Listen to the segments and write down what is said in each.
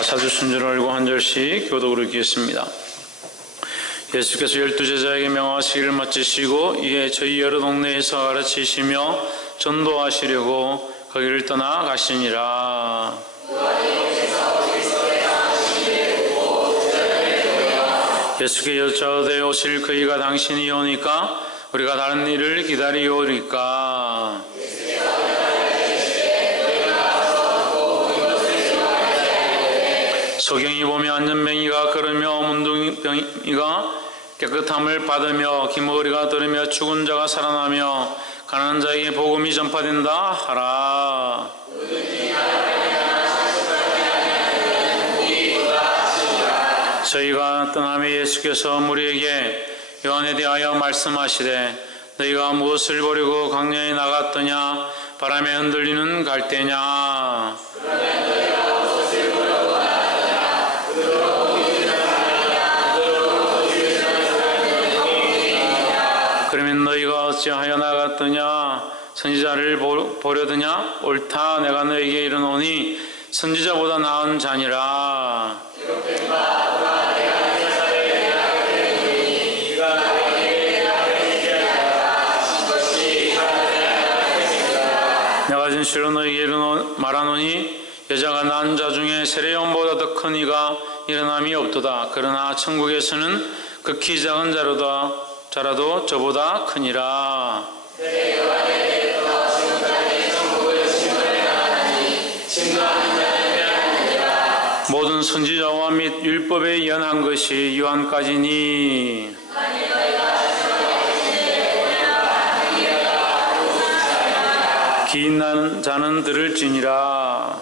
찾으신 줄 알고 한 절씩 교독을 읽겠습니다. 예수께서 12제자에게 명하시기를 마치시고 이에 저희 여러 동네에서 가르치시며 전도하시려고 거기를 떠나 가시니라. 예수께 여짜오되 오실 그이가 당신이 오니까 우리가 다른 일을 기다리오리까. 소경이 보며 안전뱅이가 걸으며 문둥병이가 깨끗함을 받으며 기머리가 들으며 죽은 자가 살아나며 가난한 자에게 복음이 전파된다 하라. 저희가 떠나며 예수께서 무리에게 요한에 대하여 말씀하시되 너희가 무엇을 보려고 광야에 나갔더냐? 바람에 흔들리는 갈대냐? 그러면 너희가 어찌하여 나갔더냐? 선지자를 보려더냐? 옳다, 내가 너희에게 이르노니 선지자보다 나은 자니라. 내가 진실로 너희에게 말하노니 여자가 낳은 자 중에 세례요한보다 더 큰 이가 일어남이 없도다. 그러나 천국에서는 극히 작은 자라도 저보다 크니라. 모든 선지자와 및 율법에 연한 것이 요한까지니 긴 자는 들을지니라.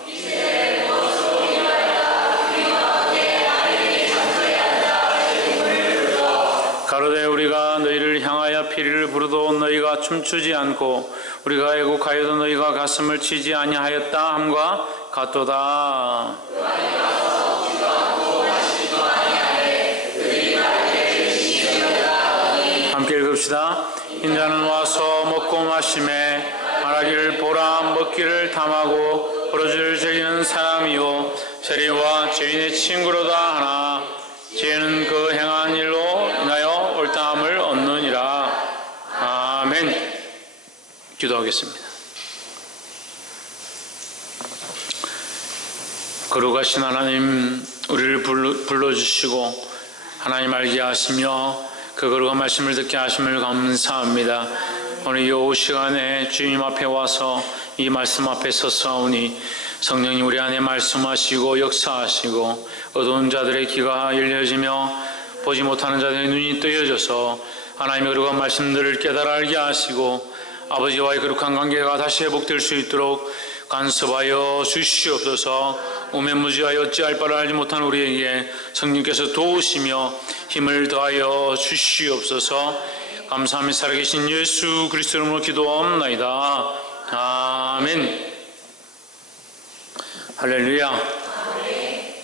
가로되 우리가 너희를 향하여 피리를 부르도 너희가 춤추지 않고 우리가 애곡하여도 너희가 가슴을 치지 아니하였다 함과 같도다. 함께 읽읍시다. 인자는 와서 먹고 마시매 말하기를 보라 먹기를 탐하고 버러지를 즐기는 사람이요 세리와 죄인의 친구로다 하나 죄는 그 행한 일로 인하여 옳다함을 얻느니라. 아멘. 기도하겠습니다. 거룩하신 하나님, 우리를 불러주시고 하나님 알게 하시며 그 거룩한 말씀을 듣게 하심을 감사합니다. 오늘 이 오후 시간에 주님 앞에 와서 이 말씀 앞에 서사오니 성령님 우리 안에 말씀하시고 역사하시고 어두운 자들의 귀가 열려지며 보지 못하는 자들의 눈이 뜨여져서 하나님의 거룩한 말씀들을 깨달아 알게 하시고 아버지와의 거룩한 관계가 다시 회복될 수 있도록 간섭하여 주시옵소서. 우매무지하여 어찌할 바를 알지 못한 우리에게 성령께서 도우시며 힘을 더하여 주시옵소서. 감사하며 살아계신 예수 그리스도 이름으로 기도하옵나이다. 아멘. 할렐루야.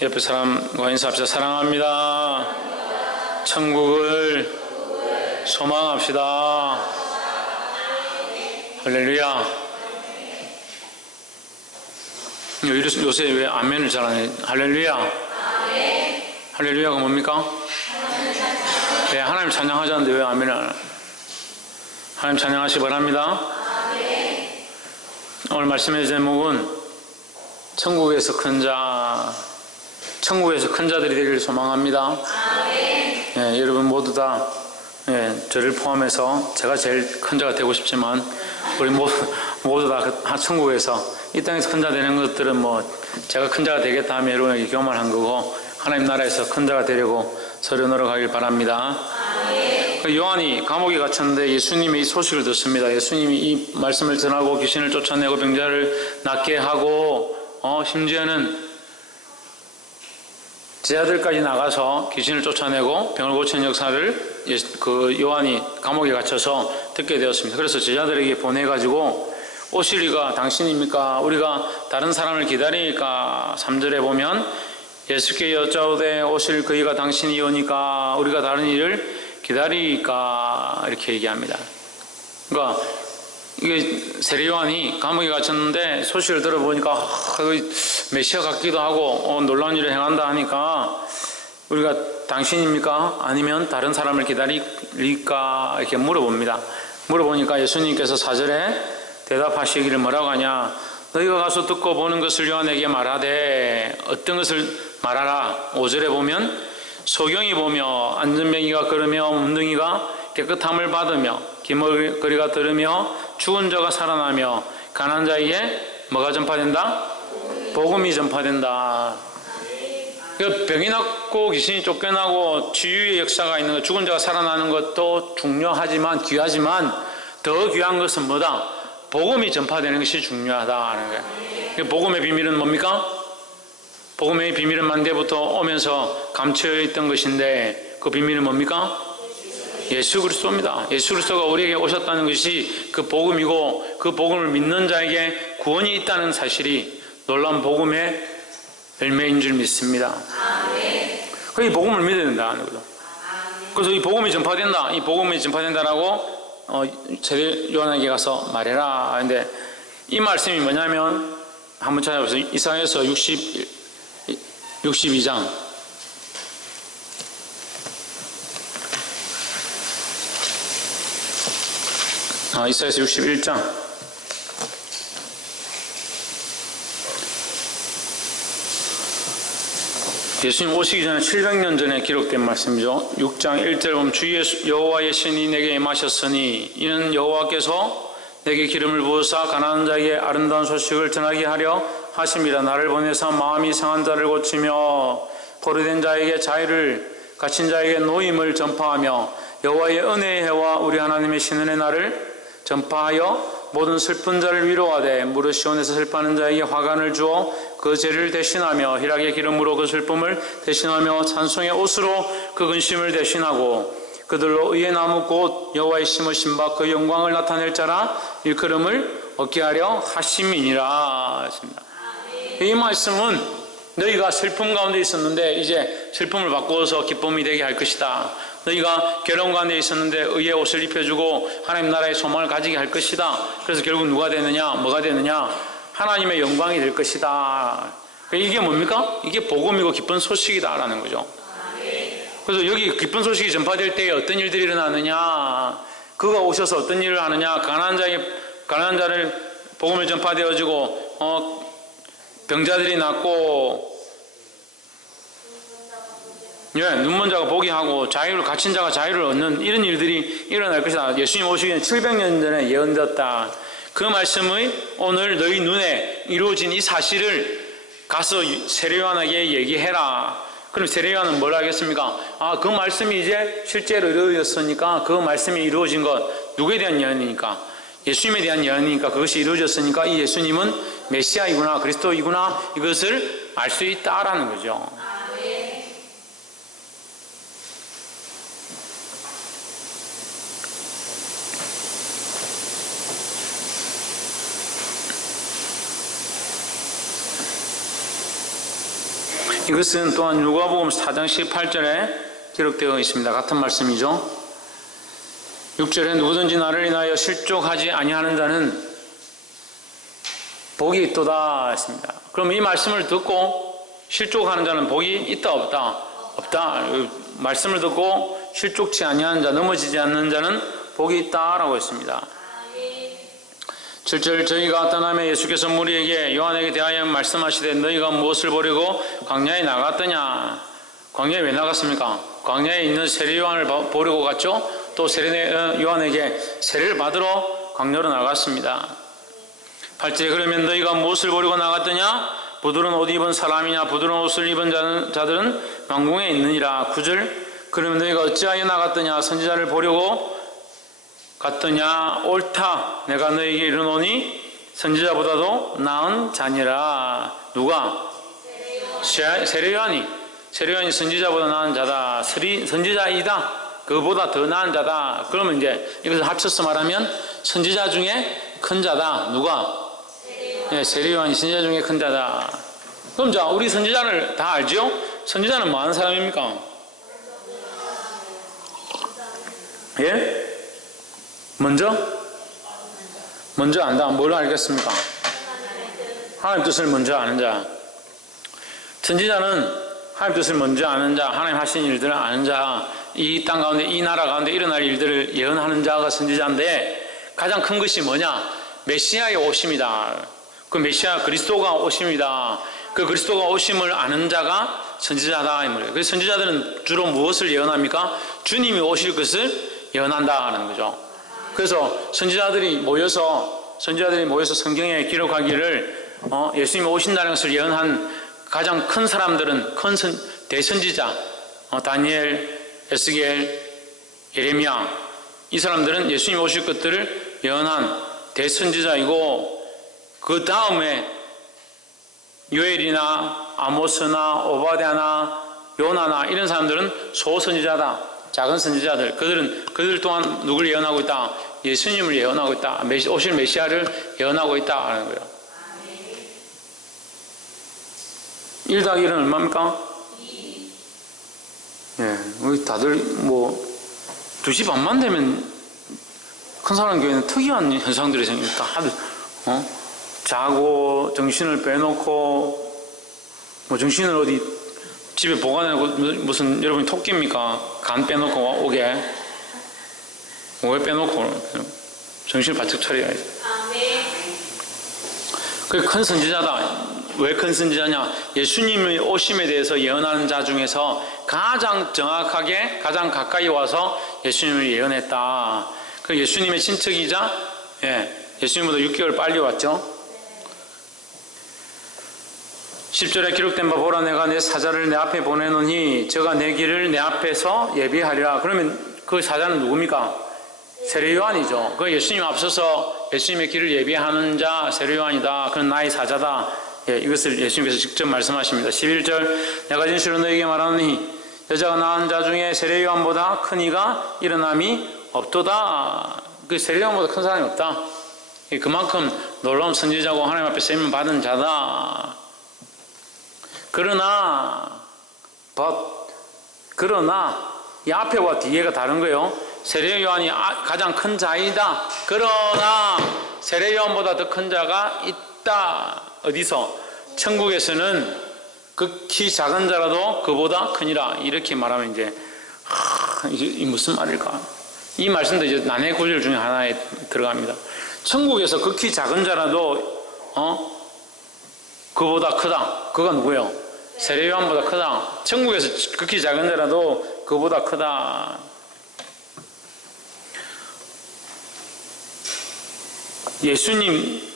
옆에 사람과 인사합시다. 사랑합니다. 천국을 소망합시다. 할렐루야. 요새 왜 아멘을 잘 안 해? 할렐루야. 할렐루야가 뭡니까? 네, 하나님 찬양하자는데 왜 아멘을 안 해? 하나님 찬양하시기 바랍니다. 오늘 말씀의 제목은 천국에서 큰 자들이 되기를 소망합니다. 네, 여러분 모두 다 저를 포함해서 제가 제일 큰 자가 되고 싶지만 우리 모두 다 천국에서 이 땅에서 큰 자 되는 것들은 제가 큰 자가 되겠다 하면 여러분에게 교만한 거고 하나님 나라에서 큰 자가 되려고 서로 노력하길 바랍니다. 요한이 감옥에 갇혔는데 예수님이 이 소식을 듣습니다. 예수님이 이 말씀을 전하고 귀신을 쫓아내고 병자를 낫게 하고 심지어는 제자들까지 나가서 귀신을 쫓아내고 병을 고치는 역사를 요한이 감옥에 갇혀서 듣게 되었습니다. 그래서 제자들에게 보내가지고 오시리가 당신입니까? 우리가 다른 사람을 기다리니까 3절에 보면 예수께 여짜오되 오실 그이가 당신이 오니까 우리가 다른 일을 기다리니까 이렇게 얘기합니다. 그러니까 이게 세례요한이 감옥에 갇혔는데 소식을 들어보니까 메시아 같기도 하고 놀라운 일을 행한다 하니까 우리가 당신입니까? 아니면 다른 사람을 기다릴까? 이렇게 물어봅니다. 물어보니까 예수님께서 4절에 대답하시기를 뭐라고 하냐? 너희가 가서 듣고 보는 것을 요한에게 말하되 어떤 것을 말하라? 5절에 보면 소경이 보며 안전병이가 걸으며 문둥이가 깨끗함을 받으며 기머거리가 들으며 죽은 자가 살아나며 가난한 자에게 뭐가 전파된다? 복음이 전파된다. 병이 낫고 귀신이 쫓겨나고 치유의 역사가 있는 것, 죽은 자가 살아나는 것도 중요하지만 귀하지만 더 귀한 것은 뭐다? 복음이 전파되는 것이 중요하다는 거예요. 복음의 비밀은 뭡니까? 복음의 비밀은 만대부터 오면서 감춰 있던 것인데 그 비밀은 뭡니까? 예수 그리스도입니다. 예수 그리스도가 우리에게 오셨다는 것이 그 복음이고 그 복음을 믿는 자에게 구원이 있다는 사실이 놀라운 복음의 열매인 줄 믿습니다. 이 복음을 믿어야 된다는 거죠. 그래서 이 복음이 전파된다, 이 복음이 전파된다라고 세례 요한에게 가서 말해라. 근데 이 말씀이 뭐냐면 한번 찾아보세요. 이사야서 62장. 이사야서 61장. 예수님 오시기 전에 700년 전에 기록된 말씀이죠. 6장 1절 보면 주 여호와의 신이 내게 임하셨으니 이는 여호와께서 내게 기름을 부으사 가난한 자에게 아름다운 소식을 전하게 하려 하심이라. 나를 보내사 마음이 상한 자를 고치며 포로된 자에게 자유를, 갇힌 자에게 노임을 전파하며 여호와의 은혜의 해와 우리 하나님의 신은의 날을 전파하여 모든 슬픈 자를 위로하되 무릇 시온에서 슬퍼하는 자에게 화관을 주어 그 죄를 대신하며 희락의 기름으로 그 슬픔을 대신하며 찬송의 옷으로 그 근심을 대신하고 그들로 의의 나무 곧 여호와의 심으신 바 그 영광을 나타낼 자라 일컬음을 얻게 하려 하심이니라 했습니다. 이 말씀은 너희가 슬픔 가운데 있었는데 이제 슬픔을 바꾸어서 기쁨이 되게 할 것이다. 너희가 괴로운 가운데 있었는데 의의 옷을 입혀주고 하나님 나라의 소망을 가지게 할 것이다. 그래서 결국 누가 되느냐? 뭐가 되느냐? 하나님의 영광이 될 것이다. 이게 뭡니까? 이게 복음이고 기쁜 소식이다라는 거죠. 그래서 여기 기쁜 소식이 전파될 때에 어떤 일들이 일어나느냐? 그가 오셔서 어떤 일을 하느냐? 가난한 자를 복음을 전파되어지고 병자들이 낫고 눈먼 자가 보게 하고 자유를, 갇힌 자가 자유를 얻는 이런 일들이 일어날 것이다. 예수님 오시기 전에 700년 전에 예언되었다. 그 말씀이 오늘 너희 눈에 이루어진 이 사실을 가서 세례 요한에게 얘기해라. 그럼 세례 요한은 뭘 하겠습니까? 그 말씀이 이제 실제로 이루어졌으니까 그 말씀이 이루어진 것 누구에 대한 예언이니까? 예수님에 대한 예언이니까 그것이 이루어졌으니까 이 예수님은 메시아이구나, 그리스도이구나 이것을 알 수 있다라는 거죠. 이것은 또한 누가복음 4장 18절에 기록되어 있습니다. 같은 말씀이죠. 6절에 누구든지 나를 인하여 실족하지 아니하는 자는 복이 있도다 했습니다. 그럼 이 말씀을 듣고 실족하는 자는 복이 있다 없다? 없다. 말씀을 듣고 실족치 아니하는 자, 넘어지지 않는 자는 복이 있다라고 했습니다. 7절 저희가 떠나며 예수께서 무리에게 요한에게 대하여 말씀하시되 너희가 무엇을 보려고 광야에 나갔더냐? 광야에 왜 나갔습니까? 광야에 있는 세례 요한을 보려고 갔죠. 또 세례 요한에게 세례를 받으러 광야로 나갔습니다. 8절에 그러면 너희가 무엇을 보려고 나갔더냐? 부드러운 옷 입은 사람이냐 부드러운 옷을 입은 자들은 왕궁에 있느니라. 9절 그러면 너희가 어찌하여 나갔더냐? 선지자를 보려고 갔더냐? 옳다. 내가 너희에게 이르노니 선지자보다도 나은 자니라. 누가? 세례 요한이 선지자보다 나은 자다. 선지자이다. 그보다 더 나은 자다. 그러면 이제 이것을 합쳐서 말하면 선지자 중에 큰 자다. 누가? 세례 요한이 선지자 중에 큰 자다. 그럼 자, 우리 선지자를 다 알죠? 선지자는 뭐 하는 사람입니까? 예? 먼저 안다. 뭘 알겠습니까? 하나님 뜻을 먼저 아는 자. 선지자는 하나님 뜻을 먼저 아는 자, 하나님 하신 일들을 아는 자, 이 땅 가운데, 이 나라 가운데 일어날 일들을 예언하는 자가 선지자인데, 가장 큰 것이 뭐냐? 메시아의 오심이다. 그 메시아 그리스도가 오심이다. 그 그리스도가 오심을 아는 자가 선지자다 이 말이에요. 그래서 선지자들은 주로 무엇을 예언합니까? 주님이 오실 것을 예언한다 하는 거죠. 그래서 선지자들이 모여서 성경에 기록하기를 예수님이 오신다는 것을 예언한 가장 큰 사람들은 대선지자 다니엘, 에스겔, 예레미야, 이 사람들은 예수님이 오실 것들을 예언한 대선지자이고, 그 다음에 요엘이나 아모스나 오바댜나 요나나 이런 사람들은 소선지자다. 작은 선지자들, 그들 또한 누굴 예언하고 있다? 예수님을 예언하고 있다. 오실 메시아를 예언하고 있다 하는 거예요. 1 더하기 1은 얼마입니까? 2. 예, 우리 다들 2시 반만 되면 큰 사람 교회는 특이한 현상들이 생깁니다. 다들 자고 정신을 빼놓고 정신을 어디 집에 보관하고 무슨 여러분이 토끼입니까? 간 빼놓고 오게 빼놓고 정신을 바짝 차려야지. 그게 큰 선지자다. 왜 큰 선지자냐? 예수님의 오심에 대해서 예언하는 자 중에서 가장 정확하게 가장 가까이 와서 예수님을 예언했다. 그 예수님의 친척이자 예수님보다 6개월 빨리 왔죠. 10절에 기록된 바 보라, 내가 내 사자를 내 앞에 보내노니 저가 내 길을 내 앞에서 예비하리라. 그러면 그 사자는 누굽니까? 세례요한이죠. 그 예수님 앞서서 예수님의 길을 예비하는 자 세례요한이다. 그는 나의 사자다. 이것을 예수님께서 직접 말씀하십니다. 11절, 내가 진실로 너에게 말하노니 여자가 낳은 자 중에 세례요한보다 큰 이가 일어남이 없도다. 그 세례요한보다 큰 사람이 없다. 그만큼 놀라운 선지자고 하나님 앞에 쓰임을 받은 자다. 그러나 이 앞에와 뒤에가 다른 거예요. 세례요한이 가장 큰 자이다. 그러나 세례요한보다 더 큰 자가 있다. 어디서? 천국에서는 극히 작은 자라도 그보다 크니라. 이렇게 말하면 이게 무슨 말일까? 이 말씀도 이제 난해 구절 중에 하나에 들어갑니다. 천국에서 극히 작은 자라도 그보다 크다. 그가 누구예요? 세례요한보다 크다. 천국에서 극히 작은 자라도 그보다 크다. 예수님,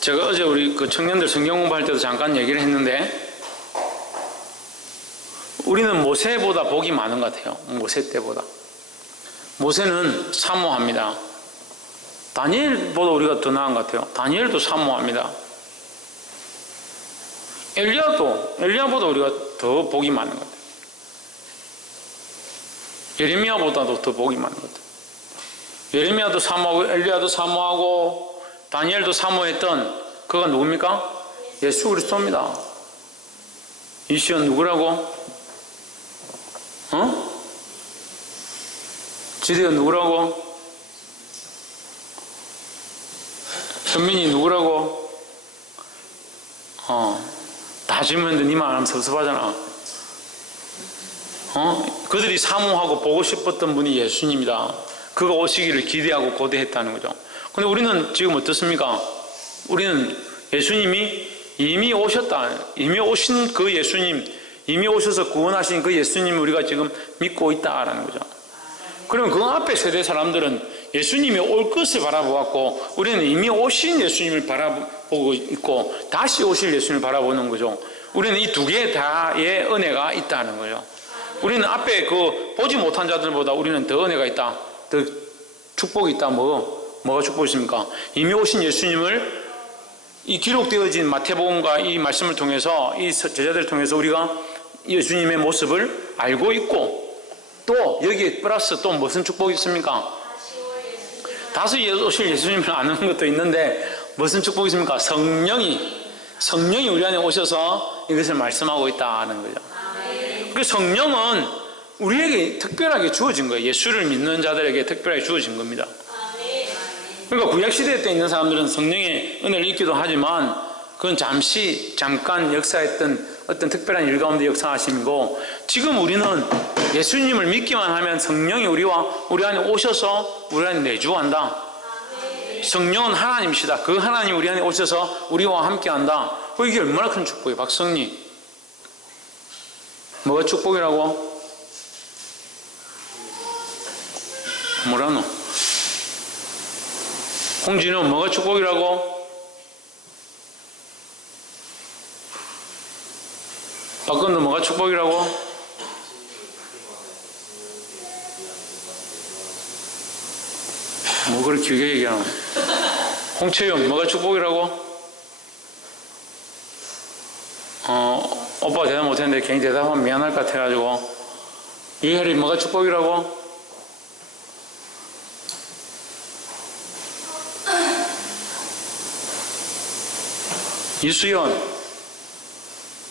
제가 어제 우리 그 청년들 성경 공부할 때도 잠깐 얘기를 했는데, 우리는 모세보다 복이 많은 것 같아요. 모세 때보다. 모세는 사모합니다. 다니엘보다 우리가 더 나은 것 같아요. 다니엘도 사모합니다. 엘리야보다 우리가 더 복이 많은 것 같아요. 예레미야보다도 더 복이 많은 것 같아요. 예레미야도 사모하고 엘리야도 사모하고 다니엘도 사모했던 그가 누굽니까? 예수 그리스도입니다. 이 시연 누구라고? 지대가 누구라고? 현민이 누구라고? 다 질문했는데 니만 안 하면 섭섭하잖아. 그들이 사모하고 보고 싶었던 분이 예수님이다. 그가 오시기를 기대하고 고대했다는 거죠. 근데 우리는 지금 어떻습니까? 우리는 예수님이 이미 오셨다. 이미 오신 그 예수님, 이미 오셔서 구원하신 그 예수님을 우리가 지금 믿고 있다라는 거죠. 그러면 그 앞에 세대 사람들은 예수님이 올 것을 바라보았고, 우리는 이미 오신 예수님을 바라보고 있고 다시 오실 예수님을 바라보는 거죠. 우리는 이 두 개 다의 은혜가 있다는 거예요. 우리는 앞에 그 보지 못한 자들보다 우리는 더 은혜가 있다, 더 축복이 있다. 뭐가 축복이 있습니까? 이미 오신 예수님을 이 기록되어진 마태복음과 이 말씀을 통해서, 이 제자들을 통해서 우리가 예수님의 모습을 알고 있고, 또 여기에 플러스 또 무슨 축복이 있습니까? 다시 오실 예수님을 아는 것도 있는데 무슨 축복이 있습니까? 성령이 우리 안에 오셔서 이것을 말씀하고 있다는 거죠. 그 성령은 우리에게 특별하게 주어진 거예요. 예수를 믿는 자들에게 특별하게 주어진 겁니다. 그러니까 구약시대 때 있는 사람들은 성령의 은혜를 잊기도 하지만 그건 잠깐 역사했던 어떤 특별한 일 가운데 역사하심이고, 지금 우리는 예수님을 믿기만 하면 성령이 우리 안에 오셔서 우리 안에 내주한다. 성령은 하나님이시다. 그 하나님 우리 안에 오셔서 우리와 함께한다. 이게 얼마나 큰 축복이에요. 박성리, 뭐가 축복이라고? 뭐라노? 홍진우, 뭐가 축복이라고? 박건도, 뭐가 축복이라고? 뭐 그렇게 길게 얘기하노? 홍채영, 뭐가 축복이라고? 오빠가 대답 못했는데 괜히 대답하면 미안할 것 같아가지고. 이혜리, 뭐가 축복이라고? 이수연,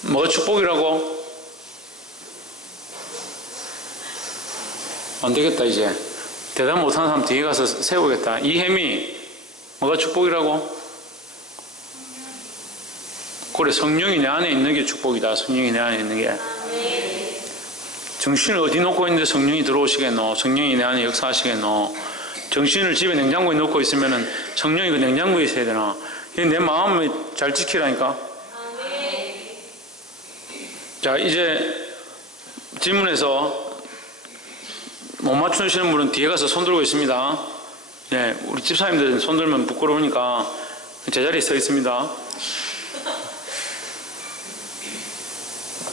뭐가 축복이라고? 안 되겠다, 이제. 대답 못하는 사람 뒤에 가서 세우겠다. 이혜미, 뭐가 축복이라고? 그래, 성령이 내 안에 있는 게 축복이다. 성령이 내 안에 있는 게. 정신을 어디 놓고 있는데 성령이 들어오시겠노? 성령이 내 안에 역사하시겠노? 정신을 집에 냉장고에 놓고 있으면 성령이 그 냉장고에 있어야 되나? 내 마음을 잘 지키라니까. 자, 이제 질문에서 못 맞추시는 분은 뒤에 가서 손 들고 있습니다. 네, 우리 집사님들은 손 들면 부끄러우니까 제자리에 서 있습니다.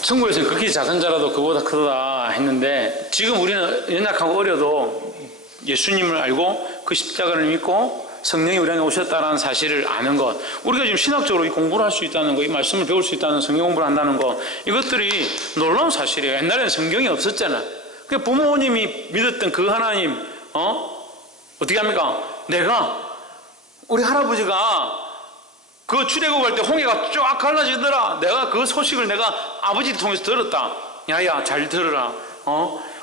천국에서는 극히 작은 자라도 그보다 크다 했는데, 지금 우리는 연약하고 어려도 예수님을 알고 그 십자가를 믿고 성령이 우리 안에 오셨다는 사실을 아는 것, 우리가 지금 신학적으로 이 공부를 할 수 있다는 것, 이 말씀을 배울 수 있다는, 성경 공부를 한다는 것, 이것들이 놀라운 사실이에요. 옛날에는 성경이 없었잖아. 그 부모님이 믿었던 그 하나님, 어떻게 합니까? 우리 할아버지가 그 출애굽할 때 홍해가 쫙 갈라지더라. 내가 그 소식을 내가 아버지를 통해서 들었다. 야야, 잘 들으라.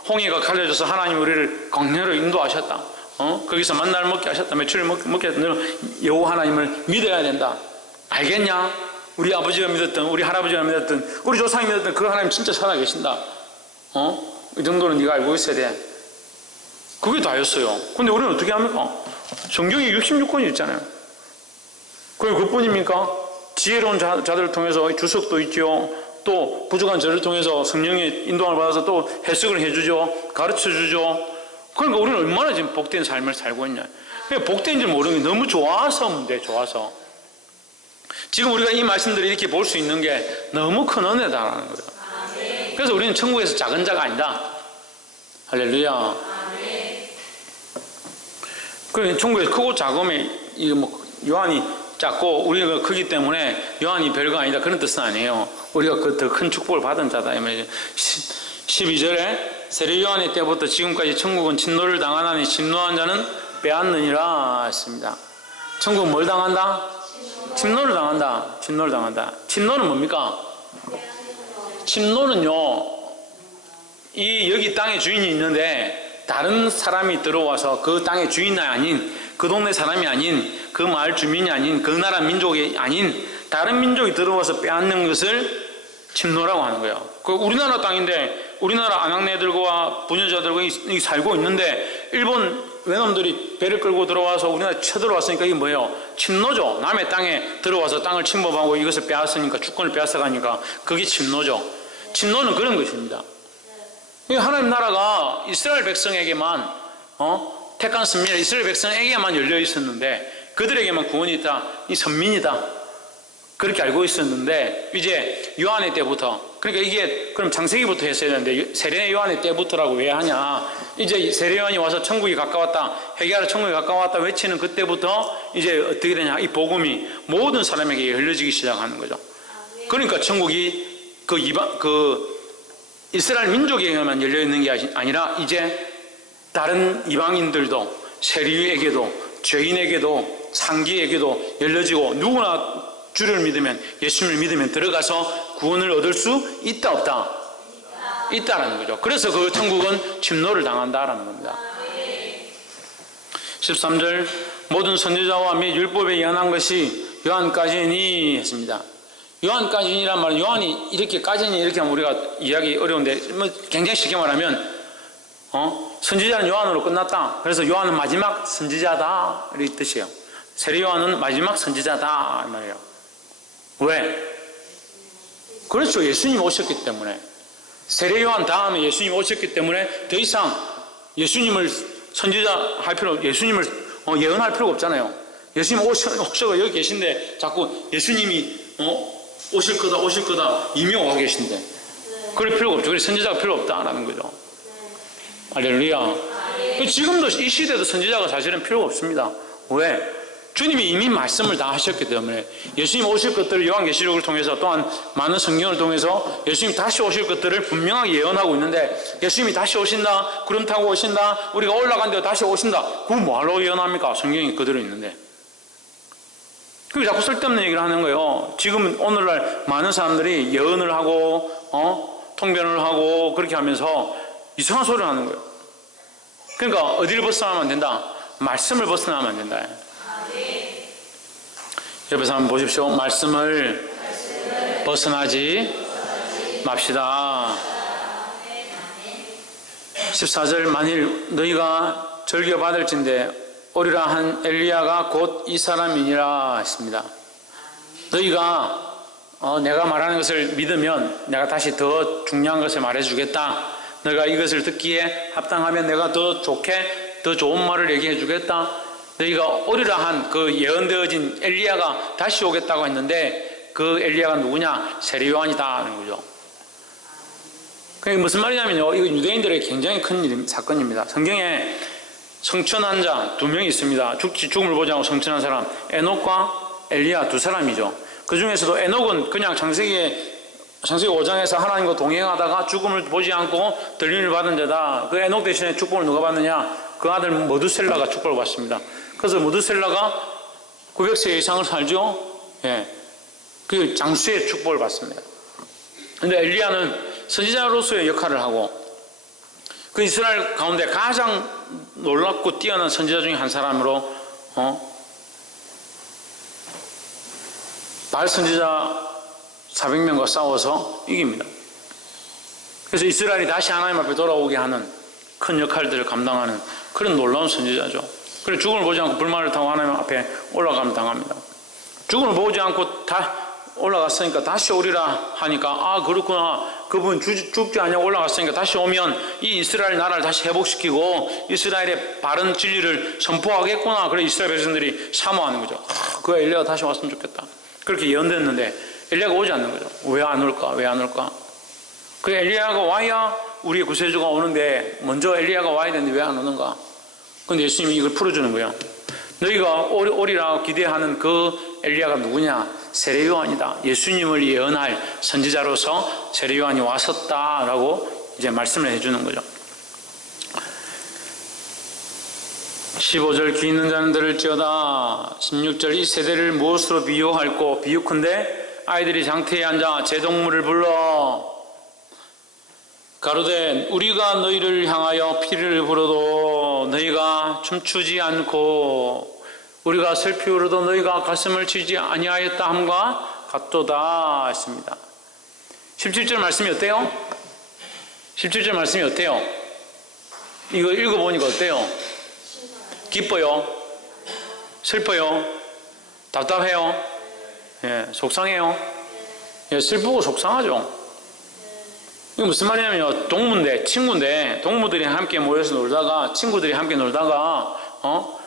홍해가 갈라져서 하나님 우리를 광야로 인도하셨다. 거기서 만나를 먹게 하셨다. 매출을 먹게 하셨다. 너는 여호와 하나님을 믿어야 된다. 알겠냐? 우리 아버지가 믿었던, 우리 할아버지가 믿었던, 우리 조상이 믿었던 그 하나님 진짜 살아계신다. 이 정도는 네가 알고 있어야 돼. 그게 다였어요. 근데 우리는 어떻게 합니까? 성경이 66권이 있잖아요. 그게 그뿐입니까? 지혜로운 자들을 통해서 주석도 있죠. 또 부족한 저를 통해서 성령의 인도함을 받아서 또 해석을 해주죠. 가르쳐주죠. 그러니까 우리는 얼마나 지금 복된 삶을 살고 있냐. 복된지 모르는 게 너무 좋아서 문제, 좋아서. 지금 우리가 이 말씀들을 이렇게 볼 수 있는 게 너무 큰 은혜다라는 거예요. 그래서 우리는 천국에서 작은 자가 아니다. 할렐루야. 그러니까 천국에서 크고 작음에, 이거 뭐 요한이 작고 우리가 크기 때문에 요한이 별거 아니다, 그런 뜻은 아니에요. 우리가 그 더 큰 축복을 받은 자다 이 말이죠. 12절에 세례 요한의 때부터 지금까지 천국은 침노를 당하나니 침노한 자는 빼앗느니라 했습니다. 천국은 뭘 당한다? 침노를 당한다. 침노를 당한다. 침노는 뭡니까? 침노는요, 여기 땅에 주인이 있는데 다른 사람이 들어와서 그 땅의 주인이 아닌, 그 동네 사람이 아닌, 그 마을 주민이 아닌, 그 나라 민족이 아닌 다른 민족이 들어와서 빼앗는 것을 침노라고 하는 거예요. 그 우리나라 땅인데 우리나라 안악내들과 부녀자들과 살고 있는데 일본 외놈들이 배를 끌고 들어와서 우리나라에 쳐들어왔으니까 이게 뭐예요? 침노죠. 남의 땅에 들어와서 땅을 침범하고 이것을 빼앗으니까, 주권을 빼앗아가니까 그게 침노죠. 침노는 그런 것입니다. 하나님 나라가 이스라엘 백성에게만 택한 선민이라 이스라엘 백성에게만 열려 있었는데, 그들에게만 구원이 있다, 이 선민이다, 그렇게 알고 있었는데, 이제 요한의 때부터, 그러니까 이게 그럼 창세기부터 했어야 되는데 세례 요한의 때부터라고 왜 하냐? 이제 세례 요한이 와서 천국이 가까웠다, 회개하라 천국이 가까웠다 외치는 그때부터 이제 어떻게 되냐? 이 복음이 모든 사람에게 열려지기 시작하는 거죠. 그러니까 천국이 그 이스라엘 민족에게만 열려 있는 게 아니라 이제 다른 이방인들도, 세리에게도, 죄인에게도, 상기에게도 열려지고, 누구나 주를 믿으면, 예수님을 믿으면 들어가서 구원을 얻을 수 있다, 없다? 있다라는 거죠. 그래서 그 천국은 침노를 당한다라는 겁니다. 13절, 모든 선지자와 및 율법에 예언한 것이 요한까지니 했습니다. 요한까지니란 말은 요한이 이렇게까지니 이렇게 하면 우리가 이해하기 어려운데 뭐 굉장히 쉽게 말하면 선지자는 요한으로 끝났다. 그래서 요한은 마지막 선지자다 이 뜻이에요. 세례 요한은 마지막 선지자다 이 말이에요. 왜? 그렇죠. 예수님 오셨기 때문에. 세례 요한 다음에 예수님 오셨기 때문에 더 이상 예수님을 선지자 할 필요, 예수님을 예언할 필요가 없잖아요. 예수님 오셔가 여기 계신데 자꾸 예수님이 오실 거다 이명하고 계신데 그럴 필요가 없죠. 그래서 선지자가 필요 없다라는 거죠. 할렐루야. 지금도 이 시대도 선지자가 사실은 필요가 없습니다. 왜? 주님이 이미 말씀을 다 하셨기 때문에 예수님 오실 것들을 요한계시록을 통해서 또한 많은 성경을 통해서 예수님 다시 오실 것들을 분명하게 예언하고 있는데 예수님이 다시 오신다, 구름 타고 오신다, 우리가 올라간데 다시 오신다, 그거 뭐하러 예언합니까? 성경이 그대로 있는데. 그게 자꾸 쓸데없는 얘기를 하는 거예요. 지금 오늘날 많은 사람들이 예언을 하고 통변을 하고 그렇게 하면서 이상한 소리를 하는 거예요. 그러니까 어디를 벗어나면 안 된다? 말씀을 벗어나면 안 된다. 옆에서 한번 보십시오. 말씀을 벗어나지 맙시다. 14절 만일 너희가 절겨 받을진대 오리라 한 엘리야가 곧 이 사람이니라 했습니다. 너희가 내가 말하는 것을 믿으면 내가 다시 더 중요한 것을 말해주겠다. 너희가 이것을 듣기에 합당하면 내가 더 좋게 더 좋은 말을 얘기해 주겠다. 너희가 오리라 한 그 예언되어진 엘리야가 다시 오겠다고 했는데 그 엘리야가 누구냐? 세례 요한이다 하는 거죠. 그게 무슨 말이냐면요, 이거 유대인들에게 굉장히 큰 사건입니다. 성경에 성천한 자 2명이 있습니다. 죽음을 보지 않고 성천한 사람, 에녹과 엘리야 2사람이죠. 그 중에서도 에녹은 그냥 창세기 5장에서 하나님과 동행하다가 죽음을 보지 않고 들림을 받은 자다. 그 에녹 대신에 축복을 누가 받느냐? 그 아들 모두셀라가 축복을 받습니다. 그래서 모두셀라가 900세 이상을 살죠. 예, 그 장수의 축복을 받습니다. 그런데 엘리야는 선지자로서의 역할을 하고 그 이스라엘 가운데 가장 놀랍고 뛰어난 선지자 중에 한 사람으로 바알 선지자 400명과 싸워서 이깁니다. 그래서 이스라엘이 다시 하나님 앞에 돌아오게 하는 큰 역할들을 감당하는 그런 놀라운 선지자죠. 그래서 죽음을 보지 않고 불만을 타고 하나님 앞에 올라가면 당합니다. 죽음을 보지 않고 다 올라갔으니까 다시 오리라 하니까 그렇구나. 그분 죽지 않냐고 올라갔으니까 다시 오면 이 이스라엘 나라를 다시 회복시키고 이스라엘의 바른 진리를 선포하겠구나. 그래 이스라엘 백성들이 사모하는 거죠. 그 엘리야가 다시 왔으면 좋겠다. 그렇게 예언됐는데 엘리야가 오지 않는 거죠. 왜 안 올까? 왜 안 올까? 그 엘리야가 와야 우리의 구세주가 오는데 먼저 엘리야가 와야 되는데 왜 안 오는가? 그런데 예수님이 이걸 풀어주는 거예요. 너희가 오리라 기대하는 그 엘리야가 누구냐? 세례 요한이다. 예수님을 예언할 선지자로서 세례 요한이 왔었다라고 이제 말씀을 해주는 거죠. 15절 귀 있는 자는 들을지어다. 16절 이 세대를 무엇으로 비유할꼬? 비유컨대 아이들이 장태에 앉아 제동물을 불러 가로되 우리가 너희를 향하여 피를 불어도 너희가 춤추지 않고 우리가 슬피 울어도 너희가 가슴을 치지 아니하였다 함과 같도다 했습니다. 17절 말씀이 어때요? 17절 말씀이 어때요? 이거 읽어보니까 어때요? 기뻐요? 슬퍼요? 답답해요? 예, 속상해요? 예, 슬프고 속상하죠. 이게 무슨 말이냐면요, 동무인데, 친구인데, 동무들이 함께 모여서 놀다가, 친구들이 함께 놀다가,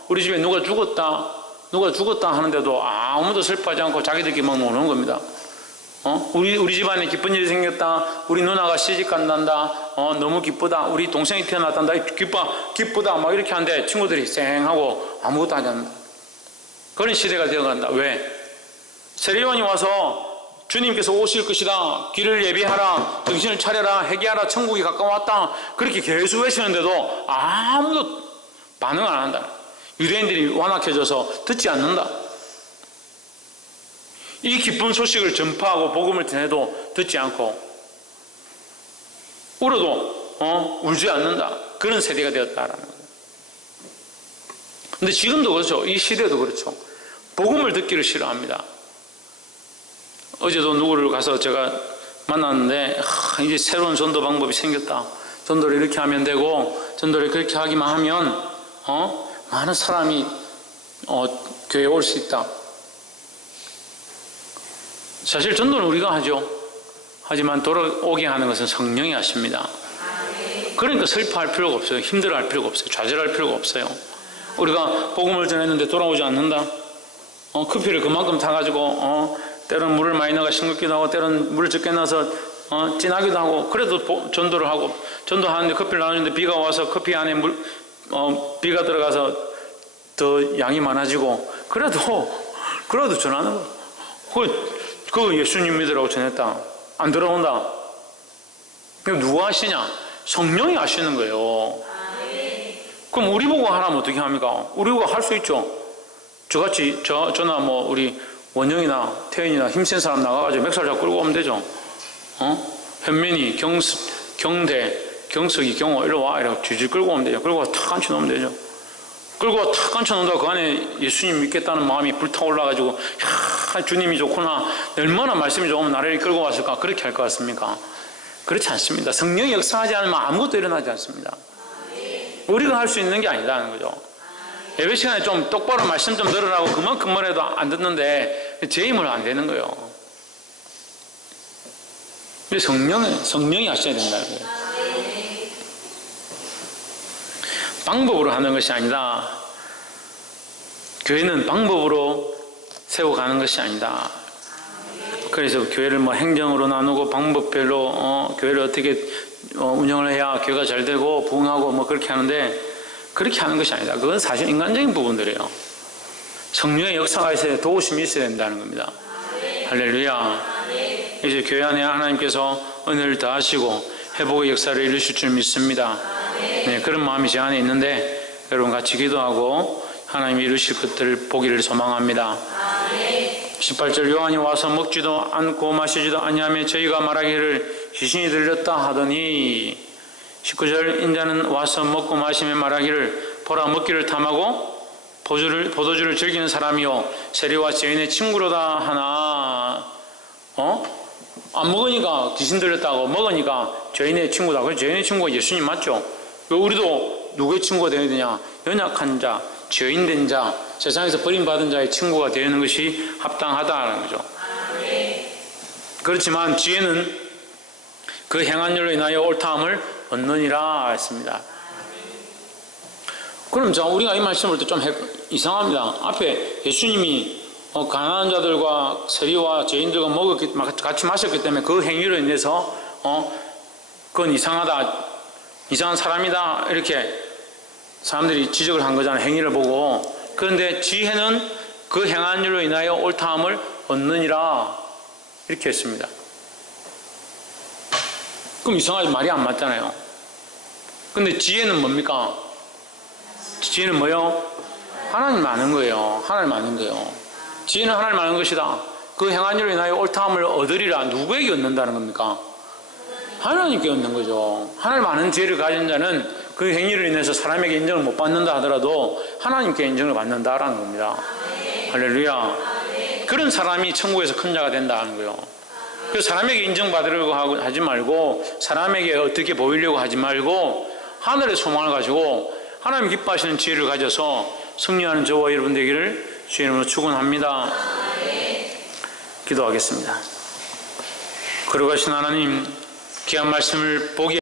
우리 집에 누가 죽었다 하는데도 아무도 슬퍼하지 않고 자기들끼리 막 노는 겁니다. 우리 집안에 기쁜 일이 생겼다. 우리 누나가 시집 간단다. 너무 기쁘다. 우리 동생이 태어났단다. 기쁘다. 막 이렇게 하는데 친구들이 쌩하고 아무것도 하지 않는다. 그런 시대가 되어간다. 왜? 세례요한이 와서 주님께서 오실 것이다. 길을 예비하라. 정신을 차려라. 회개하라. 천국이 가까웠다. 그렇게 계속 외치는데도 아무도 반응을 안 한다. 유대인들이 완악해져서 듣지 않는다. 이 기쁜 소식을 전파하고 복음을 전해도 듣지 않고 울어도 울지 않는다. 그런 세대가 되었다라는 거예요. 근데 지금도 그렇죠. 이 시대도 그렇죠. 복음을 듣기를 싫어합니다. 어제도 누구를 가서 제가 만났는데 이제 새로운 전도 방법이 생겼다. 전도를 이렇게 하면 되고 전도를 그렇게 하기만 하면 많은 사람이 교회에 올 수 있다. 사실 전도는 우리가 하죠. 하지만 돌아오게 하는 것은 성령이 하십니다. 그러니까 슬퍼할 필요가 없어요. 힘들어할 필요가 없어요. 좌절할 필요가 없어요. 우리가 복음을 전했는데 돌아오지 않는다. 커피를 그만큼 타가지고 때로는 물을 많이 넣어가 싱겁기도 하고 때로는 물을 적게 넣어서 진하기도 하고 그래도 전도를 하고 전도하는데 커피를 나누는데 비가 와서 커피 안에 비가 들어가서 더 양이 많아지고 그래도 전하는 거. 그 예수님 믿으라고 전했다. 안 들어온다. 그럼 누가 하시냐? 성령이 하시는 거예요. 그럼 우리 보고 하라면 어떻게 합니까? 우리 보고 할 수 있죠. 저같이 저나 우리 원영이나 태연이나 힘센 사람 나가가지고 맥살 잡고 끌고 오면 되죠. 현민이, 경대, 경석이, 경호 이리 와 이러고 줄줄 끌고 오면 되죠. 끌고 탁 앉혀 놓으면 되죠. 끌고 탁 앉혀 놓는다고 그 안에 예수님 믿겠다는 마음이 불타올라가지고 야 주님이 좋구나, 얼마나 말씀이 좋으면 나를 끌고 왔을까, 그렇게 할 것 같습니까? 그렇지 않습니다. 성령이 역사하지 않으면 아무것도 일어나지 않습니다. 우리가 할 수 있는 게 아니라는 거죠. 예배 시간에 좀 똑바로 말씀 좀 들으라고 그만큼만 해도 안 듣는데 제 힘으로 안 되는 거예요. 성령이 하셔야 된다는 거예요. 방법으로 하는 것이 아니다. 교회는 방법으로 세워가는 것이 아니다. 그래서 교회를 행정으로 나누고 방법별로 교회를 어떻게 운영을 해야 교회가 잘 되고 부흥하고 그렇게 하는데, 그렇게 하는 것이 아니다. 그건 사실 인간적인 부분들이에요. 성령의 역사가 있어야 도우심이 있어야 된다는 겁니다. 할렐루야. 이제 교회 안에 하나님께서 은혜를 더하시고 회복의 역사를 이루실 줄 믿습니다. 네, 그런 마음이 제 안에 있는데 여러분 같이 기도하고 하나님이 이루실 것들을 보기를 소망합니다. 18절 요한이 와서 먹지도 않고 마시지도 아니하며 저희가 말하기를 귀신이 들렸다 하더니 19절 인자는 와서 먹고 마시며 말하기를 보라 먹기를 탐하고 포도주를 즐기는 사람이요 세리와 죄인의 친구로다 하나 안 먹으니까 귀신 들렸다고, 먹으니까 죄인의 친구다. 그래서 죄인의 친구가 예수님 맞죠? 우리도 누구의 친구가 되어야 되냐? 연약한 자, 죄인된 자, 세상에서 버림받은 자의 친구가 되는 것이 합당하다는 거죠. 그렇지만 지혜는 그 행한 일로 인하여 옳다함을 얻느니라 했습니다. 그럼 우리가 이 말씀을 볼 때 좀 이상합니다. 앞에 예수님이 가난한 자들과 세리와 죄인들과 같이 마셨기 때문에 그 행위로 인해서 그건 이상하다, 이상한 사람이다, 이렇게 사람들이 지적을 한 거잖아요. 행위를 보고. 그런데 지혜는 그 행한 일로 인하여 옳다함을 얻느니라 이렇게 했습니다. 그럼 이상하지, 말이 안 맞잖아요. 근데 지혜는 뭡니까? 지혜는 뭐요? 하나님 아는 거예요. 하나님 아는 거예요. 지혜는 하나님 아는 것이다. 그 행한 일로 인하여 옳다함을 얻으리라. 누구에게 얻는다는 겁니까? 하나님께 얻는 거죠. 하나님 아는 지혜를 가진 자는 그 행위로 인해서 사람에게 인정을 못 받는다 하더라도 하나님께 인정을 받는다라는 겁니다. 할렐루야. 그런 사람이 천국에서 큰 자가 된다는 거예요. 그래서 사람에게 인정받으려고 하지 말고, 사람에게 어떻게 보이려고 하지 말고, 하늘의 소망을 가지고 하나님 기뻐하시는 지혜를 가져서 승리하는 저와 여러분 되기를 주의 이름으로 축원합니다. 기도하겠습니다. 거룩하신 하나님, 귀한 말씀을 보게